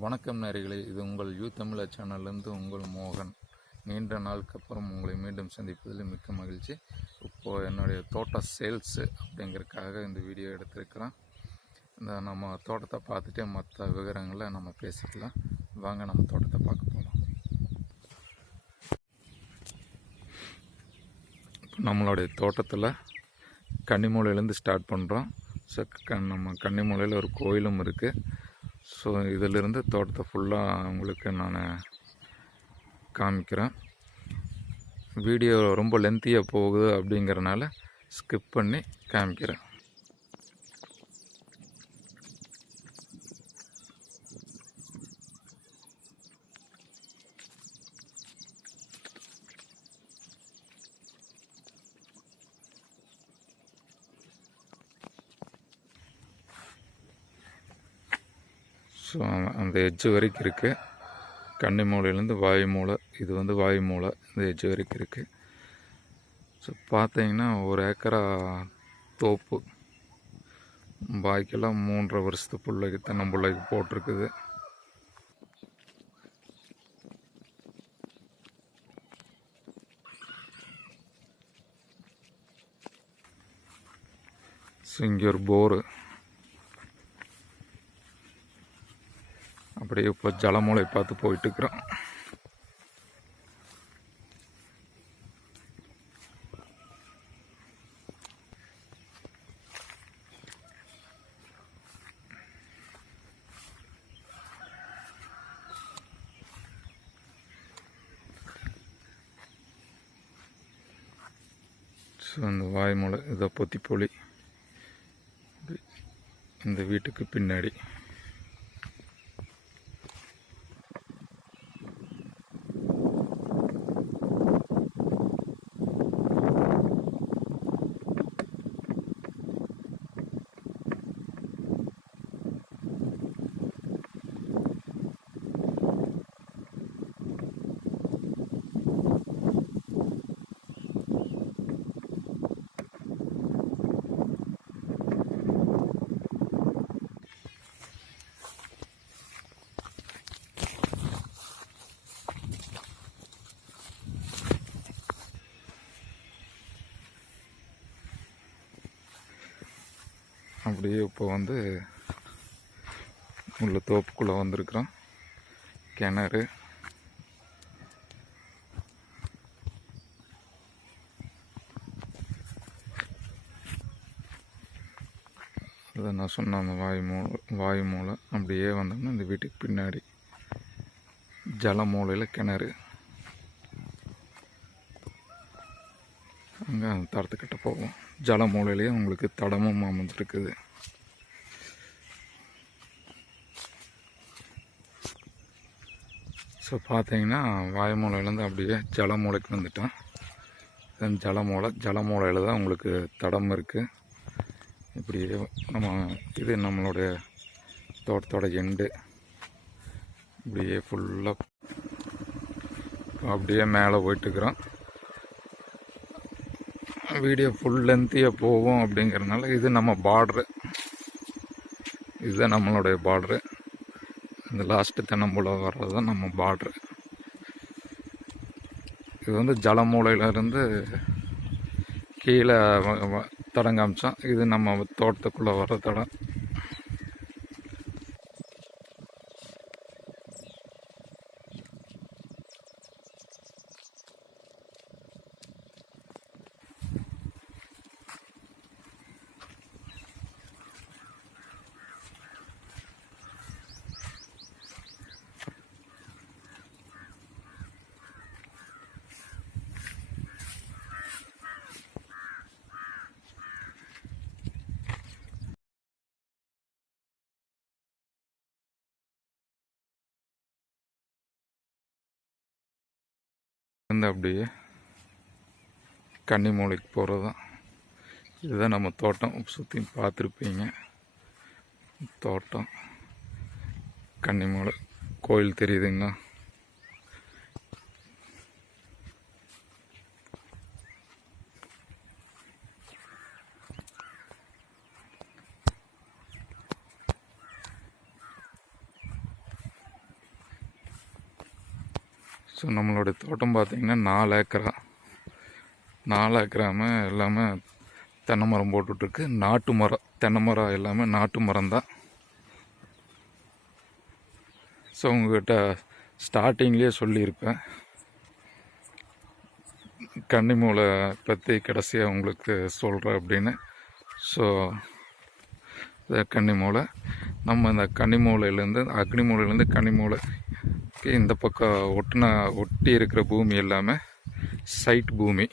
வணக்கம் நேயர்களே, இது உங்கள் தமிழா சேனல்லேருந்து உங்கள் மோகன். நீண்ட நாளுக்கு அப்புறம் உங்களை மீண்டும் சந்திப்பதில் மிக்க மகிழ்ச்சி. இப்போது என்னுடைய தோட்டம் சேல்ஸு அப்படிங்கிறதுக்காக இந்த வீடியோ எடுத்திருக்கிறேன். இந்த நம்ம தோட்டத்தை பார்த்துட்டே மற்ற விவரங்களை நம்ம பேசிக்கலாம். வாங்க நம்ம தோட்டத்தை பார்க்க போகலாம். இப்போ நம்மளுடைய தோட்டத்தில் கன்னிமூலையிலேருந்து ஸ்டார்ட் பண்ணுறோம். ஸோ நம்ம கன்னிமூலையில் ஒரு கோயிலும் இருக்குது. ஸோ இதிலிருந்து தோட்டத்தை ஃபுல்லாக உங்களுக்கு நான் காமிக்கிறேன். வீடியோ ரொம்ப லென்த்தியாக போகுது அப்படிங்கிறனால ஸ்கிப் பண்ணி காமிக்கிறேன். ஸோ அந்த எட்ஜு வரைக்கும் இருக்குது. கன்னி மூலையிலேருந்து வாயு மூலை, இது வாயு மூலை, இந்த எட்ஜு வரைக்கும் இருக்குது. ஸோ பார்த்தீங்கன்னா ஒரு ஏக்கரா தோப்பு, பாய்க்கெல்லாம் 3.5 வருஷத்து பிள்ளைக்கு தென்னம்பிள்ளைக்கு போட்டிருக்குது. ஸோ இங்கே ஒரு போரு, அப்படியே இப்போ ஜலமூலை பார்த்து போயிட்டுருக்குறோம். ஸோ அந்த வாய்மூலை இதை பொத்திப்பொலி இந்த வீட்டுக்கு பின்னாடி. அப்படியே இப்போ உள்ள தோப்புக்குள்ளே வந்திருக்கிறோம். கிணறு, அதை நான் சொன்ன அந்த வாயு மூலை அப்படியே வந்தோம்னா இந்த வீட்டுக்கு பின்னாடி ஜல மூலையில் கிணறு. அங்கே அந்த தரத்துக்கிட்ட போகும். ஜல மூலையிலேயே உங்களுக்கு தடமும் அமைஞ்சிருக்குது. ஸோ பார்த்தீங்கன்னா வாயுமூலையிலேருந்து அப்படியே ஜல மூலைக்கு வந்துட்டோம். ஜலமூலையில் தான் உங்களுக்கு தடம் இருக்குது. இப்படியே இது நம்மளுடைய தோட்டத்தோட எண்டு. இப்படியே ஃபுல்லாக அப்படியே மேலே போயிட்டுருக்குறோம். வீடியோ ஃபுல் லென்த்தியாக போகும் அப்படிங்கிறதுனால இது நம்ம பார்ட்ரு, இதுதான் நம்மளுடைய பார்ட்ரு. இந்த லாஸ்ட்டு தென்னம்புல வர்றது தான் நம்ம பார்ட்ரு. இது ஜலமூலையிலேருந்து கீழே தடம் காமிச்சோம். இது நம்ம தோட்டத்துக்குள்ளே வர்ற தடம். அப்படியே கன்னிமூலைக்கு போகிறது தான். இதுதான் நம்ம தோட்டம். சுற்றி பார்த்துருப்பீங்க. தோட்டம் கன்னிமூலை கோயில் தெரியுதுங்களா? ஸோ நம்மளுடைய தோட்டம் பார்த்திங்கன்னா 4 ஏக்கரா. 4 ஏக்கராம எல்லாமே தென்னை மரம் போட்டுட்ருக்கு. நாட்டு மரம், தென்னை மரம் எல்லாமே நாட்டு மரம் தான். ஸோ உங்கள்கிட்ட ஸ்டார்டிங்லேயே சொல்லியிருப்பேன், கன்னிமூலை பற்றி கடைசியாக உங்களுக்கு சொல்கிறேன் அப்படின்னு. ஸோ கன்னிமூலை, நம்ம இந்த கன்னிமூலையிலேருந்து அக்னிமூலையிலேருந்து கன்னிமூலைக்கு இந்த பக்கம் ஒட்டி இருக்கிற பூமி எல்லாமே சைட் பூமி.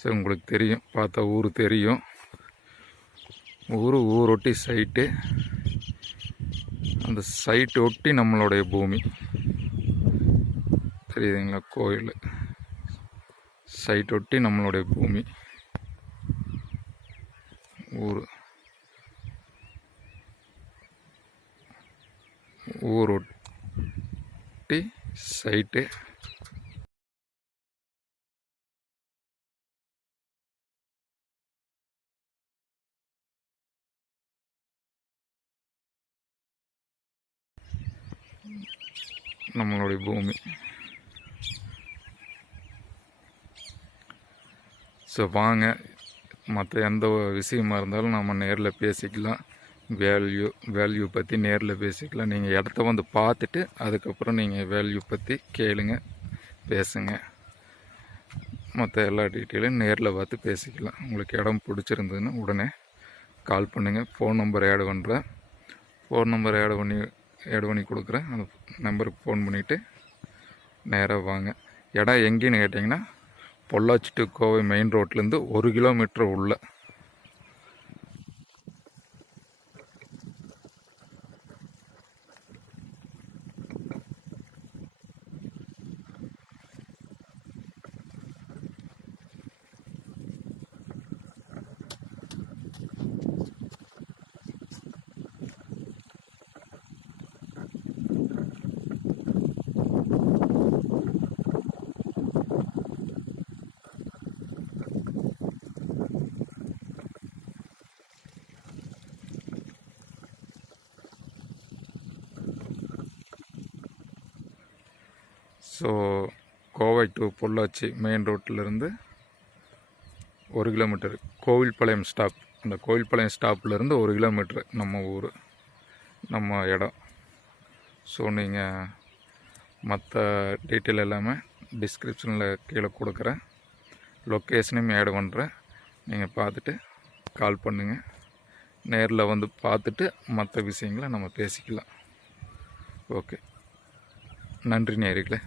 ஸோ உங்களுக்கு தெரியும், பார்த்தா ஊர் தெரியும். ஊரொட்டி சைட்டு, அந்த சைட்டு ஒட்டி நம்மளுடைய பூமி தெரியுதுங்களா? கோயில் சைட் ஒட்டி நம்மளுடைய பூமி, ஊரொட்டி சைட்டு. நம்மளுடைய பூமி. ஸோ வாங்க, மற்ற எந்த விஷயமா இருந்தாலும் நம்ம நேரில் பேசிக்கலாம். வேல்யூ பற்றி நேரில் பேசிக்கலாம். நீங்கள் இடத்த வந்து பார்த்துட்டு அதுக்கப்புறம் நீங்கள் வேல்யூ பற்றி கேளுங்க, பேசுங்க. மற்ற எல்லா டீட்டெயிலும் நேரில் பார்த்து பேசிக்கலாம். உங்களுக்கு இடம் பிடிச்சிருந்ததுன்னா உடனே கால் பண்ணுங்கள். ஃபோன் நம்பர் ஆட் பண்ணுறேன். ஃபோன் நம்பர் ஆட் பண்ணி கொடுக்குறேன். அந்த நம்பருக்கு ஃபோன் பண்ணிவிட்டு நேராக வாங்க. இடம் எங்கேன்னு கேட்டிங்கன்னா, பொள்ளாச்சி டு கோவை மெயின் ரோட்லேருந்து 1 கிலோமீட்டர் உள்ள. So Kovai to Pollachi main ரோட்டிலேருந்து 1 கிலோமீட்டர். கோவில்பாளையம் ஸ்டாப், அந்த கோவில்பாளையம் ஸ்டாப்லேருந்து 1 கிலோமீட்ரு நம்ம ஊர், நம்ம இடம். ஸோ நீங்கள் மற்ற டீட்டெயில் எல்லாமே டிஸ்கிரிப்ஷனில் கீழே கொடுக்குறேன். லொக்கேஷனையும் ஆட் பண்ணுறேன். நீங்கள் பார்த்துட்டு கால் பண்ணுங்கள். நேரில் வந்து பார்த்துட்டு மற்ற விஷயங்களை நம்ம பேசிக்கலாம். ஓகே, நன்றி நேயர்களே.